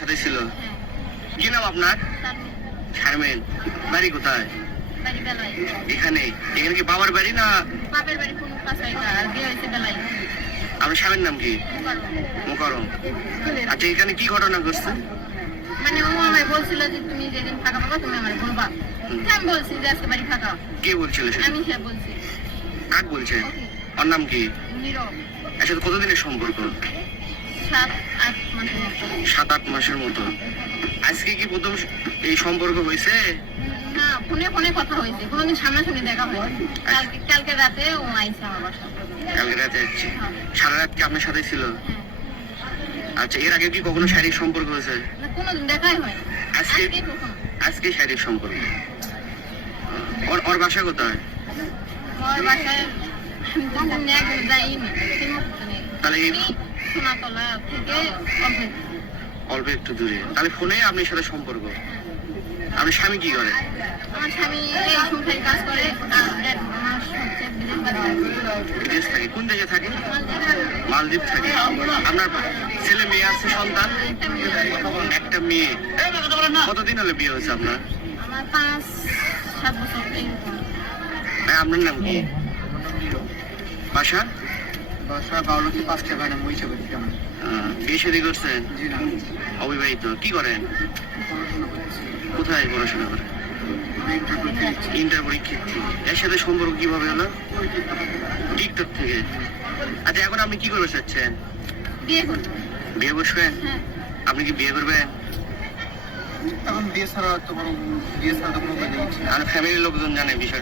সাথে ছিল। কি নাম আপনার? শারমিন। বাড়ি কোথায়? এখানে। এখানে কি বাবার বাড়ি না? আপনার স্বামীর নাম কি? মুকাররম। আচ্ছা, এখানে কি ঘটনা ঘটছে? মানে ও আমায় বলছিল যে তুমি যেদিন ফাঁকা পাবা তুমি আমায় বলবা। আমি বলছি যে আজকে বাড়ি ফাঁকা। কে বলছিল সেটা? আমি সে বলছি। কাক বলছে? ওর নাম কি? নীরব। এর সাথে কতদিনের সম্পর্ক? 7-8 মাসের মতো। 7-8 মাসের মতো। আজকে কি প্রথম এই সম্পর্ক হয়েছে? না, ফোনে ফোনে কথা হয়েছে, কোনোদিন সামনাসামনি দেখা হয়নি। কালকে রাতে ও আইছে আমার বাসায়। কালকে রাতে আসছে। সারা রাত কি আপনার সাথে ছিল? আচ্ছা, এর আগে কি কখনো শারীরিক সম্পর্ক হয়েছে? না, কোনোদিন দেখাই হয়। আজকে প্রথম। আজকে শারীরিক সম্পর্ক। ওর বাসা কোথায়? ওর বাসায় আমি একদিন যাইনি। তাহলে সোনাতলা থেকে অল্প একটু দূরে। তাহলে ফোনে আপনার সাথে সম্পর্ক। আপনার স্বামী কি করে? আমার স্বামী এই সংসারে কাজ করে আর 1.5 মাস হচ্ছে বিদেশ থাকে। কোন দেশে থাকে? মালদ্বীপ থাকে। আপনার ছেলে মেয়ে আছে, সন্তান? একটা মেয়ে। কতদিন হলে বিয়ে হয়েছে আপনার? আমার 5-7 বছর এরকম। আপনার নাম কি? বাসা? বাসা বাউলকে 5 টাকা না মই চাবে কেমন? বিয়ে শাদী করছেন? জি না, অবিবাহিত। কি করেন? পড়াশোনা করছি। কোথায় পড়াশোনা করেন? ইন্টার ইন্টার পরীক্ষার্থী। এর সাথে সম্পর্ক কিভাবে হলো? টিকটক থেকে। আচ্ছা, এখন আপনি কি করতে চাচ্ছেন? বিয়ে করবো। বিয়ে বসবেন? হ্যাঁ। আপনি কি বিয়ে করবেন? এখন বিয়ে ছাড়া তো কোনো উপায় নেই। আর ফ্যামিলির লোকজন জানে বিষয়টা?